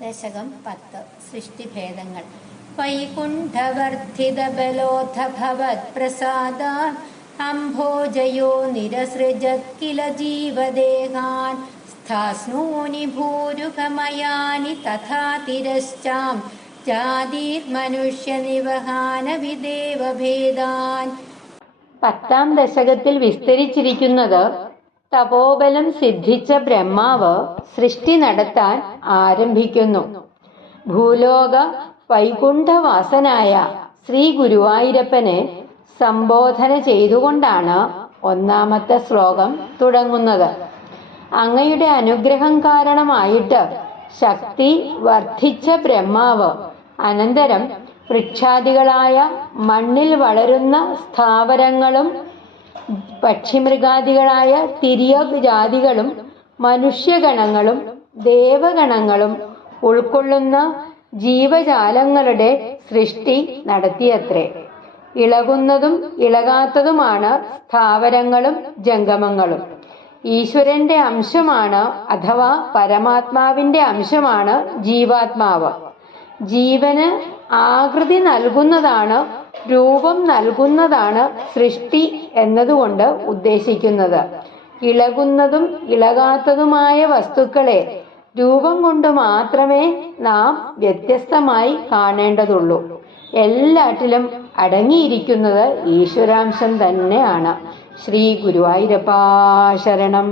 ദശകം പത്ത് സൃഷ്ടിഭേദങ്ങൾ. വൈകുണ്ഠവർദ്ധിത ബലോധ ഭവത് പ്രസാദാൻ അംഭോജയോ നിരസൃജത് കില ജീവദേഹാൻ സ്ഥാസ്നൂനി ഭൂരുഗമയാനി തഥാ തിരശ്ചാം ജാതിർമനുഷ്യനിവഹാനവിദേവഭേദാൻ. പത്താം ദശകത്തിൽ വിസ്തരിച്ചിരിക്കുന്നത് തപോബലം സിദ്ധിച്ച ബ്രഹ്മാവ് സൃഷ്ടി നടത്താൻ ആരംഭിക്കുന്നു. ഭൂലോക വൈകുണ്ഠവാസനായ ശ്രീ ഗുരുവായൂരപ്പനെ സംബോധന ചെയ്തുകൊണ്ടാണ് ഒന്നാമത്തെ ശ്ലോകം തുടങ്ങുന്നത്. അങ്ങയുടെ അനുഗ്രഹം കാരണമായിട്ട് ശക്തി വർദ്ധിച്ച ബ്രഹ്മാവ് അനന്തരം വൃക്ഷാദികളായ മണ്ണിൽ വളരുന്ന സ്ഥാവരങ്ങളും പക്ഷിമൃഗാദികളായ തിരിയോഗ് ജാതികളും മനുഷ്യഗണങ്ങളും ദേവഗണങ്ങളും ഉൾക്കൊള്ളുന്ന ജീവജാലങ്ങളുടെ സൃഷ്ടി നടത്തിയത്രേ. ഇളകുന്നതും ഇളകാത്തതുമാണ് സ്ഥാവരങ്ങളും ജംഗമങ്ങളും. ഈശ്വരന്റെ അംശമാണ് അഥവാ പരമാത്മാവിന്റെ അംശമാണ് ജീവാത്മാവ്. ജീവന് ആകൃതി നൽകുന്നതാണ് രൂപം നൽകുന്നതാണ് സൃഷ്ടി എന്നതുകൊണ്ട് ഉദ്ദേശിക്കുന്നത്. ഇളകുന്നതും ഇളകാത്തതുമായ വസ്തുക്കളെ രൂപം കൊണ്ട് മാത്രമേ നാം വ്യത്യസ്തമായി കാണേണ്ടതുള്ളൂ. എല്ലാറ്റിലും അടങ്ങിയിരിക്കുന്നത് ഈശ്വരാംശം തന്നെയാണ്. ശ്രീ ഗുരുവായൂരപ്പാ ശരണം.